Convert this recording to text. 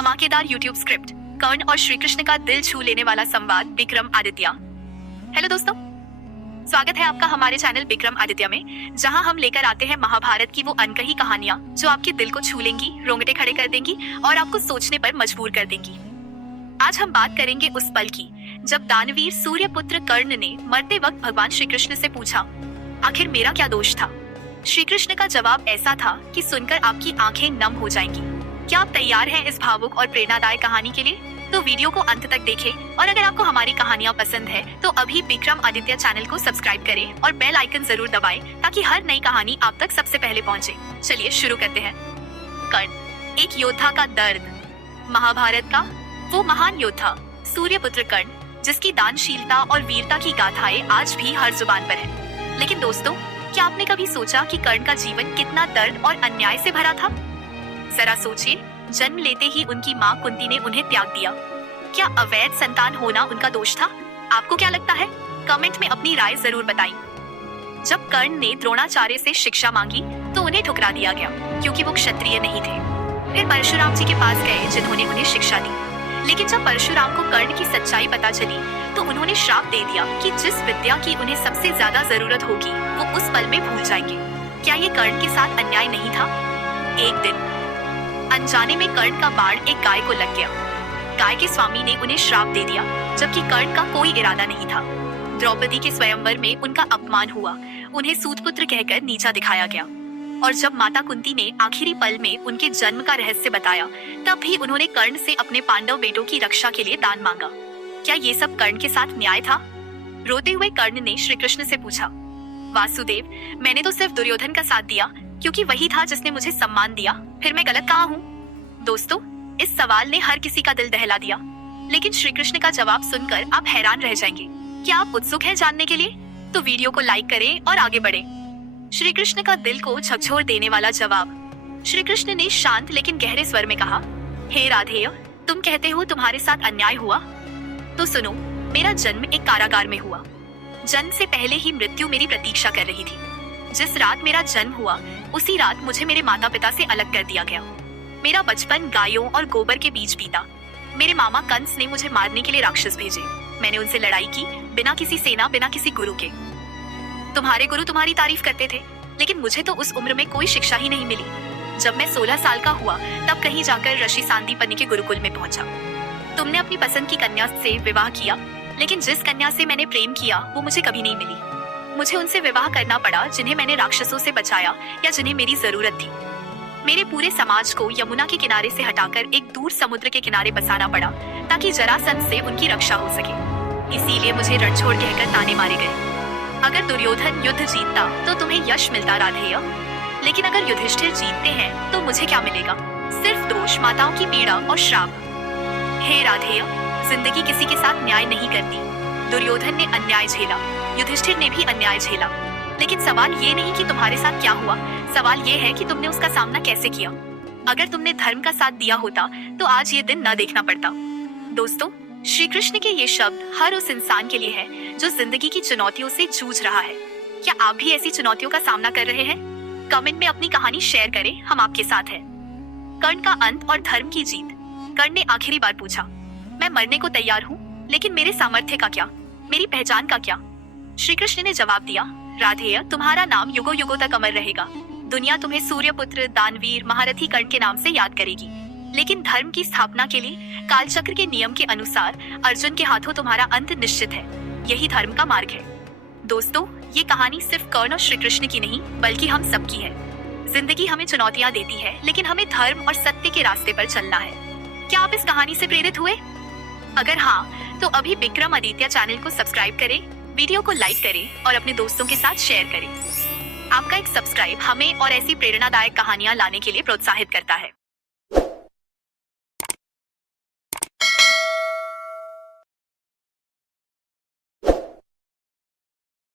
धमाकेदार YouTube script, कर्ण और श्री कृष्ण का दिल छू लेने वाला संवाद विक्रमादित्य। हेलो दोस्तों, स्वागत है आपका हमारे चैनल विक्रमादित्य में, जहां हम लेकर आते हैं महाभारत की वो अनकही कहानियां जो आपके दिल को छू लेंगी, रोंगटे खड़े कर देंगी और आपको सोचने पर मजबूर कर देंगी। आज हम बात करेंगे उस पल की जब दानवीर सूर्यपुत्र कर्ण ने मरते वक्त भगवान श्री कृष्ण से पूछा, आखिर मेरा क्या दोष था। श्री कृष्ण का जवाब ऐसा था कि सुनकर आपकी आंखें नम हो जाएंगी। क्या आप तैयार हैं इस भावुक और प्रेरणादायक कहानी के लिए? तो वीडियो को अंत तक देखें और अगर आपको हमारी कहानियां पसंद है तो अभी विक्रमादित्य चैनल को सब्सक्राइब करें और बेल आइकन जरूर दबाएं ताकि हर नई कहानी आप तक सबसे पहले पहुंचे। चलिए शुरू करते हैं। कर्ण, एक योद्धा का दर्द। महाभारत का वो महान योद्धा सूर्यपुत्र कर्ण, जिसकी दानशीलता और वीरता की गाथाएं आज भी हर जुबान पर है। लेकिन दोस्तों, क्या आपने कभी सोचा कि कर्ण का जीवन कितना दर्द और अन्याय से भरा था? जरा सोचिए, जन्म लेते ही उनकी माँ कुंती ने उन्हें त्याग दिया। क्या अवैध संतान होना उनका दोष था? आपको क्या लगता है? कमेंट में अपनी राय जरूर बताएं। जब कर्ण ने द्रोणाचार्य से शिक्षा मांगी तो उन्हें ठुकरा दिया गया क्योंकि वो क्षत्रिय नहीं थे। फिर परशुराम जी के पास गए जिन्होंने उन्हें शिक्षा दी। लेकिन जब परशुराम को कर्ण की सच्चाई पता चली तो उन्होंने श्राप दे दिया कि जिस विद्या की उन्हें सबसे ज्यादा जरूरत होगी वो उस पल में भूल जाएंगे। क्या ये कर्ण के साथ अन्याय नहीं था? एक दिन अनजाने में कर्ण का बाण एक गाय को लग गया। गाय के स्वामी ने उन्हें श्राप दे दिया, जबकि कर्ण का कोई इरादा नहीं था। द्रौपदी के स्वयंवर में उनका अपमान हुआ, उन्हें सूतपुत्र कहकर नीचा दिखाया गया। और जब माता कुंती ने आखिरी पल में उनके जन्म का रहस्य बताया, तब भी उन्होंने कर्ण से अपने पांडव बेटों की रक्षा के लिए दान मांगा। क्या ये सब कर्ण के साथ न्याय था? रोते हुए कर्ण ने श्री कृष्ण से पूछा, वासुदेव, मैंने तो सिर्फ दुर्योधन का साथ दिया क्योंकि वही था जिसने मुझे सम्मान दिया, फिर मैं गलत कहाँ हूँ? दोस्तों, इस सवाल ने हर किसी का दिल दहला दिया, लेकिन श्री कृष्ण का जवाब सुनकर आप हैरान रह जाएंगे। क्या आप उत्सुक हैं जानने के लिए? तो वीडियो को लाइक करें और आगे बढ़ें। श्री कृष्ण का दिल को झकझोर देने वाला जवाब। श्री कृष्ण ने शांत लेकिन गहरे स्वर में कहा, हे राधेय, तुम कहते हो तुम्हारे साथ अन्याय हुआ? तो सुनो, मेरा जन्म एक कारागार में हुआ। जन्म से पहले ही मृत्यु मेरी प्रतीक्षा कर रही थी। जिस रात मेरा जन्म हुआ उसी रात मुझे मेरे माता पिता से अलग कर दिया गया। मेरा बचपन गायों और गोबर के बीच बीता। मेरे मामा कंस ने मुझे मारने के लिए राक्षस भेजे। मैंने उनसे लड़ाई की, बिना किसी सेना, बिना किसी गुरु के। तुम्हारे गुरु तुम्हारी तारीफ करते थे, लेकिन मुझे तो उस उम्र में कोई शिक्षा ही नहीं मिली। जब मैं 16 साल का हुआ तब कहीं जाकर ऋषि सांदीपनि के गुरुकुल में पहुंचा। तुमने अपनी पसंद की कन्या से विवाह किया, लेकिन जिस कन्या से मैंने प्रेम किया वो मुझे कभी नहीं मिली। मुझे उनसे विवाह करना पड़ा जिन्हें मैंने राक्षसों से बचाया या जिन्हें मेरी जरूरत थी। मेरे पूरे समाज को यमुना के किनारे से हटाकर एक दूर समुद्र के किनारे बसाना पड़ा ताकि जरासंध से उनकी रक्षा हो सके। इसीलिए मुझे रणछोड़ कहकर ताने मारे गए। अगर दुर्योधन युद्ध जीतता तो तुम्हें यश मिलता राधेय, लेकिन अगर युधिष्ठिर जीतते हैं तो मुझे क्या मिलेगा? सिर्फ दोष, माताओं की पीड़ा और श्राप। हे राधेय, जिंदगी किसी के साथ न्याय नहीं करती। दुर्योधन ने अन्याय झेला, युधिष्ठिर ने भी अन्याय झेला, लेकिन सवाल ये नहीं कि तुम्हारे साथ क्या हुआ, सवाल ये है कि तुमने उसका सामना कैसे किया। अगर तुमने धर्म का साथ दिया होता तो आज ये दिन न देखना पड़ता। दोस्तों, श्री कृष्ण के ये शब्द हर उस इंसान के लिए है जो जिंदगी की चुनौतियों से जूझ रहा है। क्या आप भी ऐसी चुनौतियों का सामना कर रहे हैं? कमेंट में अपनी कहानी शेयर करें, हम आपके साथ हैं। कर्ण का अंत और धर्म की जीत। कर्ण ने आखिरी बार पूछा, मैं मरने को तैयार हूँ, लेकिन मेरे सामर्थ्य का क्या, मेरी पहचान का क्या? श्री कृष्ण ने जवाब दिया, राधेय, तुम्हारा नाम युगों युगों तक अमर रहेगा। दुनिया तुम्हें सूर्यपुत्र, दानवीर, महारथी कर्ण के नाम से याद करेगी। लेकिन धर्म की स्थापना के लिए कालचक्र के नियम के अनुसार अर्जुन के हाथों तुम्हारा अंत निश्चित है। यही धर्म का मार्ग है। दोस्तों, ये कहानी सिर्फ कर्ण और श्री कृष्ण की नहीं बल्कि हम सबकी है। जिंदगी हमें चुनौतियाँ देती है, लेकिन हमें धर्म और सत्य के रास्ते पर चलना है। क्या आप इस कहानी से प्रेरित हुए? अगर हाँ, तो अभी विक्रमादित्य चैनल को सब्सक्राइब करें, वीडियो को लाइक करें और अपने दोस्तों के साथ शेयर करें। आपका एक सब्सक्राइब हमें और ऐसी प्रेरणादायक कहानियां लाने के लिए प्रोत्साहित करता है।